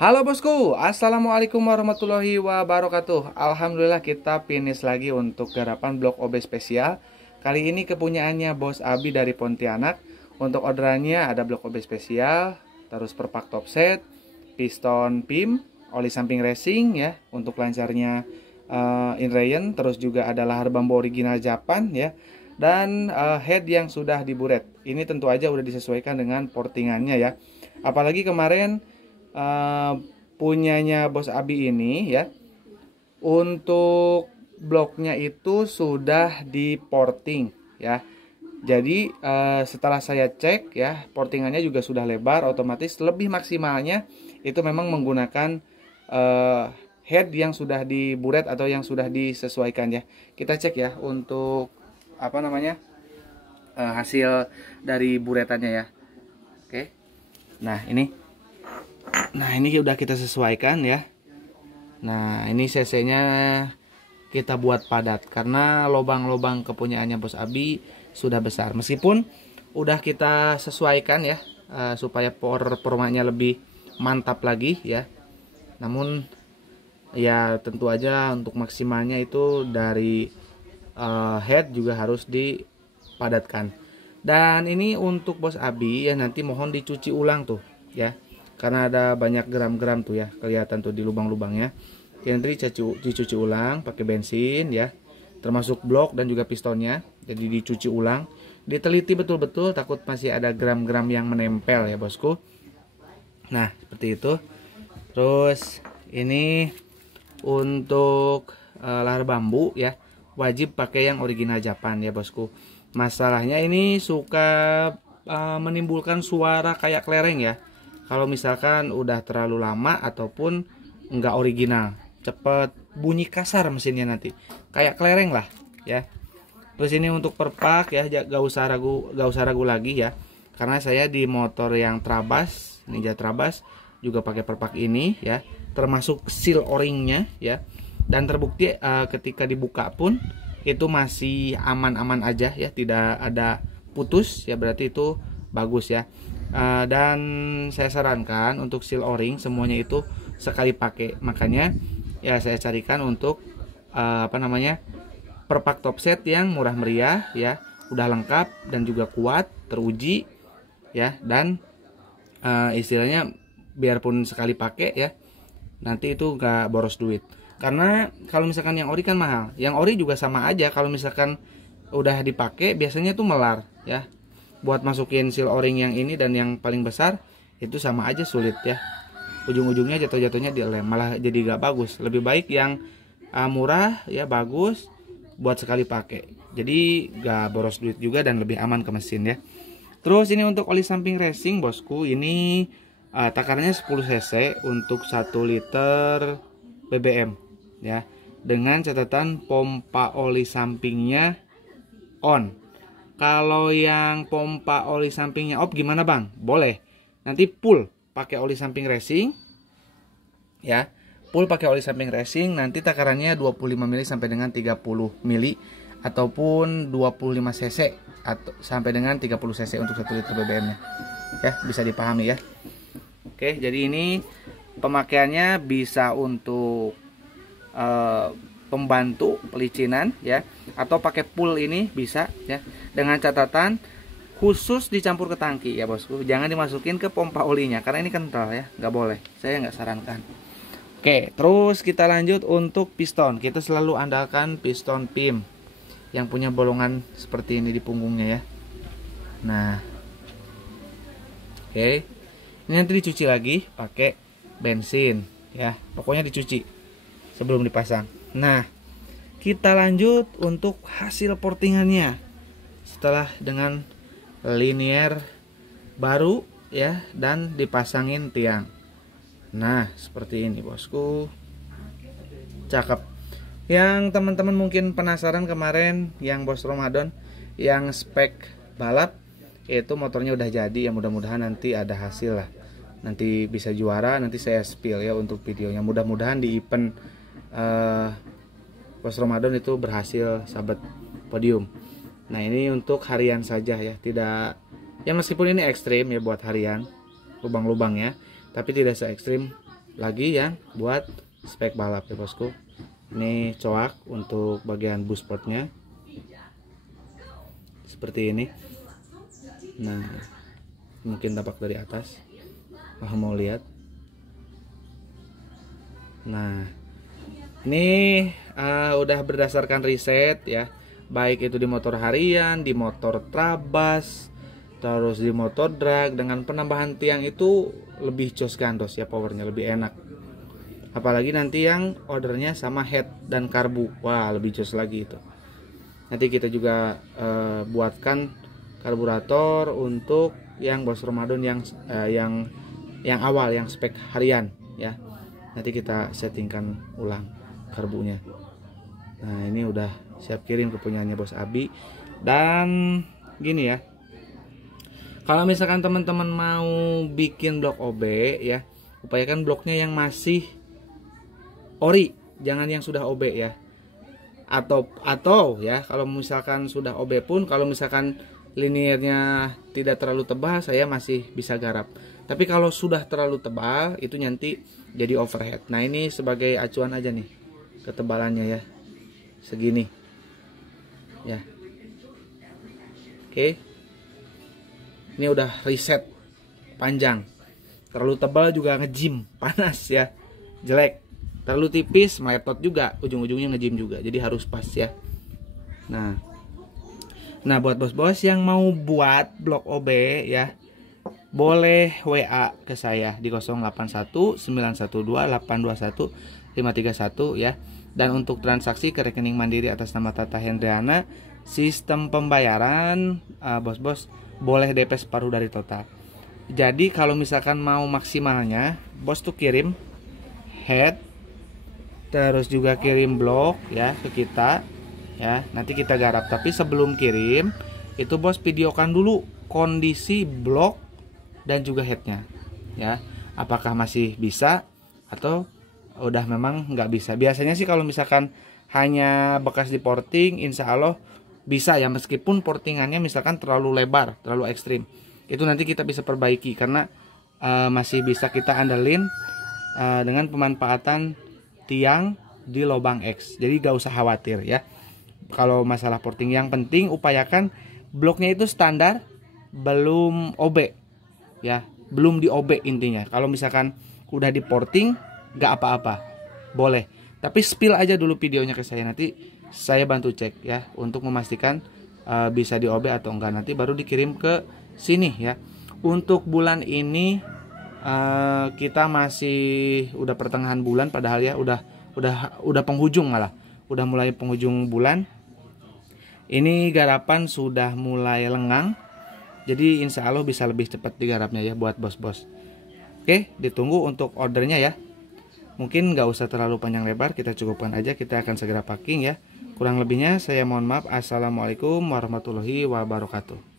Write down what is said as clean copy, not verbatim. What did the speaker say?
Halo bosku, assalamualaikum warahmatullahi wabarakatuh. Alhamdulillah kita finish lagi untuk garapan blok OB spesial. Kali ini kepunyaannya Bos Abi dari Pontianak. Untuk orderannya ada blok OB spesial, terus perpak topset, piston PIM, oli samping racing ya untuk lancarnya inrayon, terus juga ada lahar bambu original Japan ya. Dan head yang sudah diburet. Ini tentu aja udah disesuaikan dengan portingannya ya. Apalagi kemarin uh, punyanya Bos Abi ini ya, untuk bloknya itu sudah di porting ya. Jadi setelah saya cek ya, portingannya juga sudah lebar, otomatis lebih maksimalnya itu memang menggunakan head yang sudah diburet atau yang sudah disesuaikan ya. Kita cek ya untuk apa namanya hasil dari buretannya ya. Oke. Nah ini udah kita sesuaikan ya. Nah ini cc-nya kita buat padat karena lubang-lubang kepunyaannya Bos Abi sudah besar. Meskipun udah kita sesuaikan ya supaya performanya lebih mantap lagi ya. Namun ya tentu aja untuk maksimalnya itu dari head juga harus dipadatkan. Dan ini untuk Bos Abi ya, nanti mohon dicuci ulang tuh ya. Karena ada banyak gram-gram tuh ya, kelihatan tuh di lubang-lubangnya. Nanti dicuci ulang pakai bensin ya. Termasuk blok dan juga pistonnya. Jadi dicuci ulang, diteliti betul-betul, takut masih ada gram-gram yang menempel ya bosku. Nah, seperti itu. Terus ini untuk lahar bambu ya, wajib pakai yang original Japan ya bosku. Masalahnya ini suka menimbulkan suara kayak kelereng ya. Kalau misalkan udah terlalu lama ataupun enggak original, cepet bunyi kasar mesinnya nanti, kayak kelereng lah ya. Terus ini untuk perpak ya, gak usah ragu lagi ya, karena saya di motor yang Trabas, Ninja Trabas juga pakai perpak ini ya, termasuk seal o-ringnya ya. Dan terbukti ketika dibuka pun itu masih aman-aman aja ya, tidak ada putus ya, berarti itu bagus ya. Dan saya sarankan untuk seal o-ring semuanya itu sekali pakai, makanya ya saya carikan untuk perpak topset yang murah meriah ya, udah lengkap dan juga kuat, teruji ya. Dan istilahnya biarpun sekali pakai ya, nanti itu gak boros duit. Karena kalau misalkan yang ori kan mahal, yang ori juga sama aja, kalau misalkan udah dipakai biasanya tuh melar ya. Buat masukin seal o-ring yang ini dan yang paling besar itu sama aja sulit ya. Ujung-ujungnya jatuh-jatuhnya di lem, malah jadi gak bagus. Lebih baik yang murah ya, bagus buat sekali pakai. Jadi gak boros duit juga dan lebih aman ke mesin ya. Terus ini untuk oli samping racing bosku, ini takarannya 10 cc untuk 1 liter BBM ya. Dengan catatan pompa oli sampingnya on. Kalau yang pompa oli sampingnya off gimana bang? Boleh. Nanti full pakai oli samping racing ya. Full pakai oli samping racing, nanti takarannya 25 mili sampai dengan 30 mili ataupun 25 cc atau sampai dengan 30 cc untuk 1 liter BBM-nya. Ya, bisa dipahami ya. Oke, jadi ini pemakaiannya bisa untuk pembantu pelicinan ya, atau pakai pool ini bisa ya, dengan catatan khusus dicampur ke tangki ya bosku, jangan dimasukin ke pompa olinya karena ini kental ya, nggak boleh, saya nggak sarankan. Oke, terus kita lanjut untuk piston. Kita selalu andalkan piston PIM yang punya bolongan seperti ini di punggungnya ya. Nah, oke, ini nanti dicuci lagi pakai bensin ya, pokoknya dicuci sebelum dipasang. Nah, kita lanjut untuk hasil portingannya. Setelah dengan linier baru ya dan dipasangin tiang. Nah, seperti ini bosku. Cakep. Yang teman-teman mungkin penasaran kemarin yang Bos Ramadan yang spek balap, itu motornya udah jadi ya, mudah-mudahan nanti ada hasil lah. Nanti bisa juara, nanti saya spill ya untuk videonya. Mudah-mudahan di event Bos Ramadan itu berhasil sahabat podium. Nah ini untuk harian saja ya, tidak ya, meskipun ini ekstrim ya buat harian lubang-lubangnya, tapi tidak se ekstrim lagi yang buat spek balap ya bosku. Ini coak untuk bagian buspotnya seperti ini. Nah, mungkin tampak dari atas. Mau lihat. Nah, ini udah berdasarkan riset ya, baik itu di motor harian, di motor trabas, terus di motor drag, dengan penambahan tiang itu lebih jos gandos ya, powernya lebih enak. Apalagi nanti yang ordernya sama head dan karbu, wah lebih jos lagi itu. Nanti kita juga buatkan karburator untuk yang Bos Ramadan yang awal, yang spek harian ya. Nanti kita settingkan ulang karbunya. Nah, ini udah siap kirim ke punyanya Bos Abi. Dan gini ya, kalau misalkan teman-teman mau bikin blok OB ya, upayakan bloknya yang masih ori, jangan yang sudah OB ya. Atau ya, kalau misalkan sudah OB pun, kalau misalkan liniernya tidak terlalu tebal, saya masih bisa garap. Tapi kalau sudah terlalu tebal, itu nanti jadi overhead. Nah, ini sebagai acuan aja nih ketebalannya ya, segini ya. Oke, ini udah riset panjang. Terlalu tebal juga ngejim, panas ya, jelek. Terlalu tipis meletot juga, ujung-ujungnya ngejim juga. Jadi harus pas ya. Nah buat bos-bos yang mau buat blok OB ya, boleh WA ke saya di 081912821531 ya. Dan untuk transaksi ke rekening mandiri atas nama Tata Hendriana, sistem pembayaran bos-bos boleh DP separuh dari total. Jadi kalau misalkan mau maksimalnya, bos tuh kirim head, terus juga kirim blok ya ke kita ya. Nanti kita garap. Tapi sebelum kirim itu bos videokan dulu kondisi blok dan juga headnya ya, apakah masih bisa atau udah memang nggak bisa. Biasanya sih kalau misalkan hanya bekas di porting, insya Allah bisa ya, meskipun portingannya misalkan terlalu lebar, terlalu ekstrim, itu nanti kita bisa perbaiki karena masih bisa kita andelin dengan pemanfaatan tiang di lubang X. Jadi gak usah khawatir ya kalau masalah porting. Yang penting upayakan bloknya itu standar, belum OB ya, belum di OB intinya. Kalau misalkan udah di porting gak apa-apa, boleh. Tapi spill aja dulu videonya ke saya, nanti saya bantu cek ya untuk memastikan bisa di OB atau enggak. Nanti baru dikirim ke sini ya. Untuk bulan ini kita masih udah pertengahan bulan, padahal ya udah penghujung, malah udah mulai penghujung bulan. Ini garapan sudah mulai lengang, jadi insya Allah bisa lebih cepat digarapnya ya buat bos-bos. Oke, ditunggu untuk ordernya ya. Mungkin nggak usah terlalu panjang lebar, kita cukupkan aja, kita akan segera packing ya. Kurang lebihnya saya mohon maaf. Assalamualaikum warahmatullahi wabarakatuh.